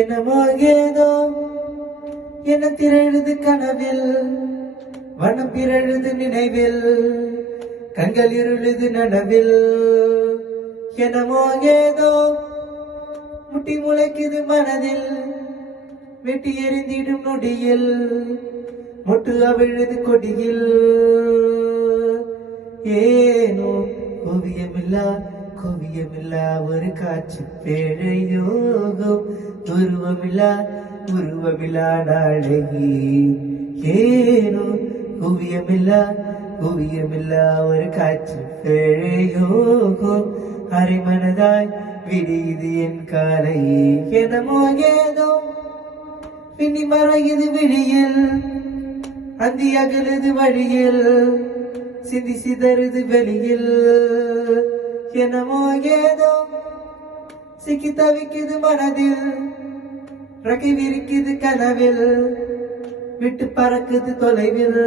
என்னமோ ஏதோ என திரழுது கனவில், வனம் பிறழுது நினைவில், கண்கள் இருளுது நனவில். என்னமோ ஏதோ முட்டி முளைக்குது மனதில், வெட்டி எறிந்திடும் நொடியில், முட்டு அவிழுது கொடியில். ஏனோ ஓவியமில்லா குவியமில்லா ஒரு காட்சி பேழை யோகம், உருவமில்லா நாடகி. ஏனோ குவியமில்லா ஒரு காட்சி பேழை யோகம், அரை மனதாய் விடியுது என் காலை. என்னமோ ஏதோ பின்னி மறையுது விழியில், அந்தி அகலுது வழியில், சிந்தி சிதறுது வெளியில். என்னமோ ஏதோ சிக்கி தவிக்குது மனதில், ரகை விரிக்குது கனவில், விட்டு பறக்குது தொலைவில்.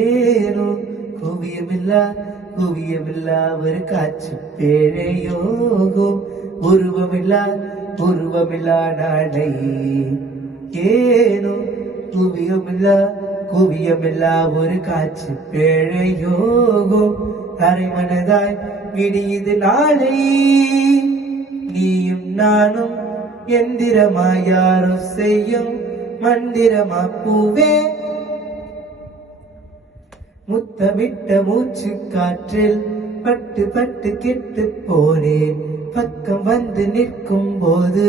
ஏனோ குவியமில்லா ஒரு காட்சி பேழை யோகம், உருவமில்லா நாடை. ஏனோ குவியமில்லா ஒரு காட்சி பேழை யோகம், அரை மனதாய் விடியுது நாளை. நீயும் நானும் எந்திரமா யாரோ செய்யும் மந்திரமா பூவே, முத்தமிட்ட மூச்சு காற்றில் பட்டு பட்டு கெட்டு போனேன். பக்கம் வந்து நிற்கும் போது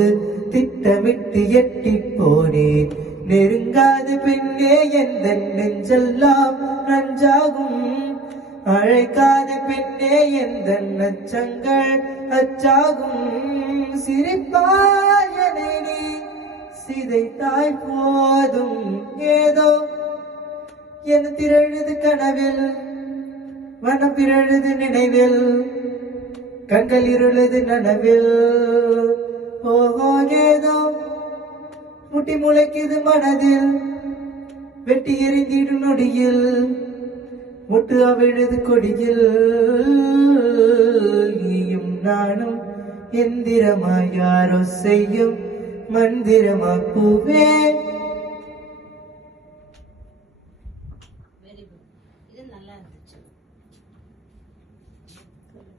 திட்டமிட்டு எட்டி போனேன். நெருங்காது பெண்ணே எந்த நெஞ்செல்லாம் நஞ்சாகும், அழைக்காத பெண்ணே எந்த நச்சங்கள் அச்சாகும். சிரிப்பாயனை நீ சிதைத்தாய் போதும், ஏதோ என திரழுது கனவில், வனம் பிறழுது நினைவில், கண்கள் இருளுது நனவில். ஓஹோ ஏதோ முட்டி முளைக்குது மனதில், வெட்டி எறிந்திடும் நொடியில், முட்டு அவிழுது கொடியில். நீயும் நானும் எந்திரமா யாரோ செய்யும் மந்திரமா பூவே.